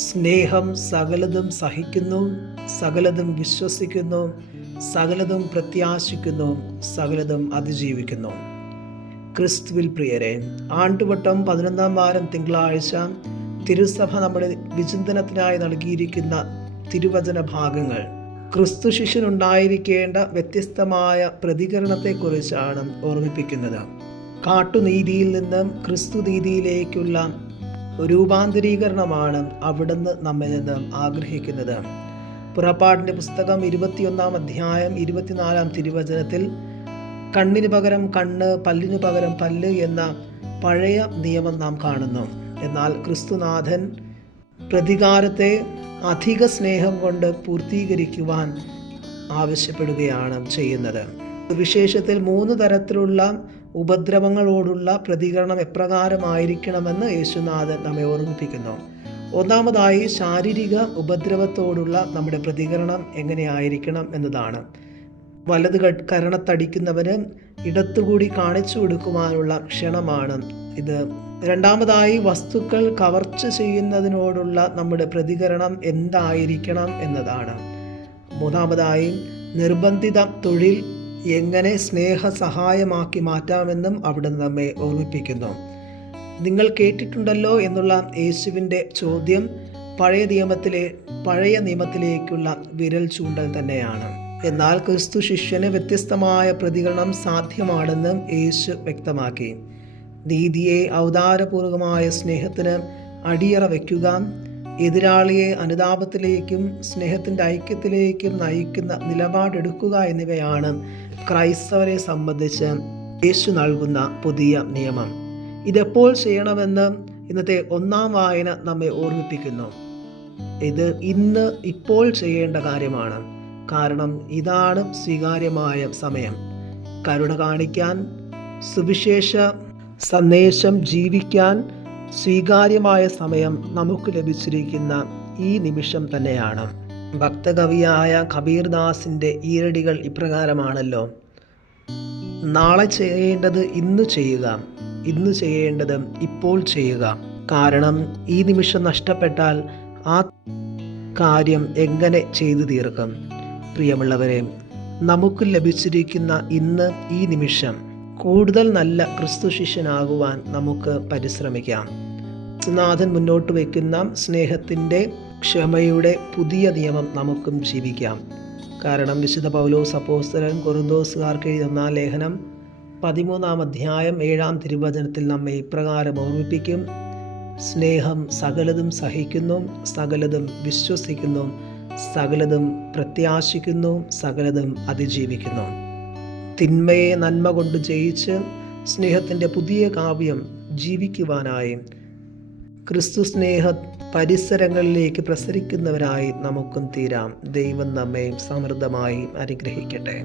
സ്നേഹം സകലതും സഹിക്കുന്നു സകലതും വിശ്വസിക്കുന്നു സകലതും പ്രത്യാശിക്കുന്നു സകലതും അതിജീവിക്കുന്നു. ക്രിസ്തുവിൽ പ്രിയരെ ആണ്ടുവട്ടം പതിനൊന്നാം വാരം തിങ്കളാഴ്ച തിരുസഭ നമ്മുടെ വിചിന്തനത്തിനായി നൽകിയിരിക്കുന്ന തിരുവചന ഭാഗങ്ങൾ. ക്രിസ്തു ശിഷ്യനുണ്ടായിരിക്കേണ്ട വ്യത്യസ്തമായ പ്രതികരണത്തെക്കുറിച്ചാണ് ഓർമ്മിപ്പിക്കുന്നത്. കാട്ടുനീതിയിൽ നിന്നും ക്രിസ്തു നീതിയിലേക്കുള്ള രൂപാന്തരീകരണമാണ് അവിടുന്ന് നമ്മിൽ നിന്ന് ആഗ്രഹിക്കുന്നത്. പുറപ്പാടിന്റെ പുസ്തകം ഇരുപത്തിയൊന്നാം അധ്യായം ഇരുപത്തിനാലാം തിരുവചനത്തിൽ കണ്ണിന് പകരം കണ്ണ് പല്ലിനു പകരം പല്ല് എന്ന പഴയ നിയമം നാം കാണുന്നു. എന്നാൽ ക്രിസ്തുനാഥൻ പ്രതികാരത്തെ അധിക സ്നേഹം കൊണ്ട് പൂർത്തീകരിക്കുവാൻ ആവശ്യപ്പെടുകയാണ് ചെയ്യുന്നത്. വിശേഷത്തിൽ മൂന്ന് തരത്തിലുള്ള ഉപദ്രവങ്ങളോടുള്ള പ്രതികരണം എപ്രകാരമായിരിക്കണമെന്ന് യേശുനാഥൻ നമ്മെ ഓർമ്മിപ്പിക്കുന്നു. ഒന്നാമതായി ശാരീരിക ഉപദ്രവത്തോടുള്ള നമ്മുടെ പ്രതികരണം എങ്ങനെയായിരിക്കണം എന്നതാണ്. വലത് കരണത്തടിക്കുന്നവന് ഇടത്തുകൂടി കാണിച്ചു കൊടുക്കുവാനുള്ള ക്ഷണമാണ് ഇത്. രണ്ടാമതായി വസ്തുക്കൾ കവർച്ച ചെയ്യുന്നതിനോടുള്ള നമ്മുടെ പ്രതികരണം എന്തായിരിക്കണം എന്നതാണ്. മൂന്നാമതായി നിർബന്ധിത തൊഴിൽ എങ്ങനെ സ്നേഹ സഹായമാക്കി മാറ്റാമെന്നും അവിടെ നമ്മെ ഓർമ്മിപ്പിക്കുന്നു. നിങ്ങൾ കേട്ടിട്ടുണ്ടല്ലോ എന്നുള്ള യേശുവിന്റെ ചോദ്യം പഴയ നിയമത്തിലെ പഴയ നിയമത്തിലേക്കുള്ള വിരൽ ചൂണ്ടൽ തന്നെയാണ്. എന്നാൽ ക്രിസ്തു ശിഷ്യന് വ്യത്യസ്തമായ പ്രതികരണം സാധ്യമാണെന്നും യേശു വ്യക്തമാക്കി. നീതിയെ ഔദാരപൂർവമായ സ്നേഹത്തിന് അടിയറ വയ്ക്കുക എതിരാളിയെ അനുതാപത്തിലേക്കും സ്നേഹത്തിന്റെ ഐക്യത്തിലേക്കും നയിക്കുന്ന നിലപാടെടുക്കുക എന്നിവയാണ് ക്രൈസ്തവരെ സംബന്ധിച്ച് യേശു നൽകുന്ന പുതിയ നിയമം. ഇതെപ്പോൾ ചെയ്യണമെന്ന് ഇന്നത്തെ ഒന്നാം വായന നമ്മെ ഓർമ്മിപ്പിക്കുന്നു. ഇത് ഇന്ന് ഇപ്പോൾ ചെയ്യേണ്ട കാര്യമാണ്. കാരണം ഇതാണ് സ്വീകാര്യമായ സമയം. കരുണ കാണിക്കാൻ സുവിശേഷ സന്ദേശം ജീവിക്കാൻ സ്വീകാര്യമായ സമയം നമുക്ക് ലഭിച്ചിരിക്കുന്ന ഈ നിമിഷം തന്നെയാണ്. ഭക്തകവിയായ കബീർദാസിന്റെ ഈരടികൾ ഇപ്രകാരമാണല്ലോ. നാളെ ചെയ്യേണ്ടത് ഇന്ന് ചെയ്യുക ഇന്ന് ചെയ്യേണ്ടത് ഇപ്പോൾ ചെയ്യുക. കാരണം ഈ നിമിഷം നഷ്ടപ്പെട്ടാൽ ആ കാര്യം എങ്ങനെ ചെയ്തു തീർക്കും? പ്രിയമുള്ളവരെ നമുക്ക് ലഭിച്ചിരിക്കുന്ന ഇന്ന് ഈ നിമിഷം കൂടുതൽ നല്ല ക്രിസ്തു ശിഷ്യനാകുവാൻ നമുക്ക് പരിശ്രമിക്കാം. നാഥൻ മുന്നോട്ട് വയ്ക്കുന്ന സ്നേഹത്തിന്റെ ക്ഷമയുടെ പുതിയ നിയമം നമുക്കും ജീവിക്കാം. കാരണം വിശുദ്ധ പൗലോസ് അപ്പോസ്തലൻ കൊറിന്തോസുകാർക്ക് എഴുതുന്ന ലേഖനം പതിമൂന്നാം അധ്യായം ഏഴാം തിരുവചനത്തിൽ നമ്മെ ഇപ്രകാരം ഓർമ്മിപ്പിക്കും. സ്നേഹം സകലതും സഹിക്കുന്നു സകലതും വിശ്വസിക്കുന്നു സകലതും പ്രത്യാശിക്കുന്നു സകലതും അതിജീവിക്കുന്നു. തിന്മയെ നന്മ കൊണ്ട് ജയിച്ച് സ്നേഹത്തിന്റെ പുതിയ കാവ്യം ജീവിക്കുവാനായി. ക്രിസ്തു സ്നേഹ പരിസരങ്ങളിലേക്ക് പ്രസരിക്കുന്നവരായി നമുക്കും തീരാം. ദൈവം നമ്മെ സമൃദ്ധമായി അനുഗ്രഹിക്കട്ടെ.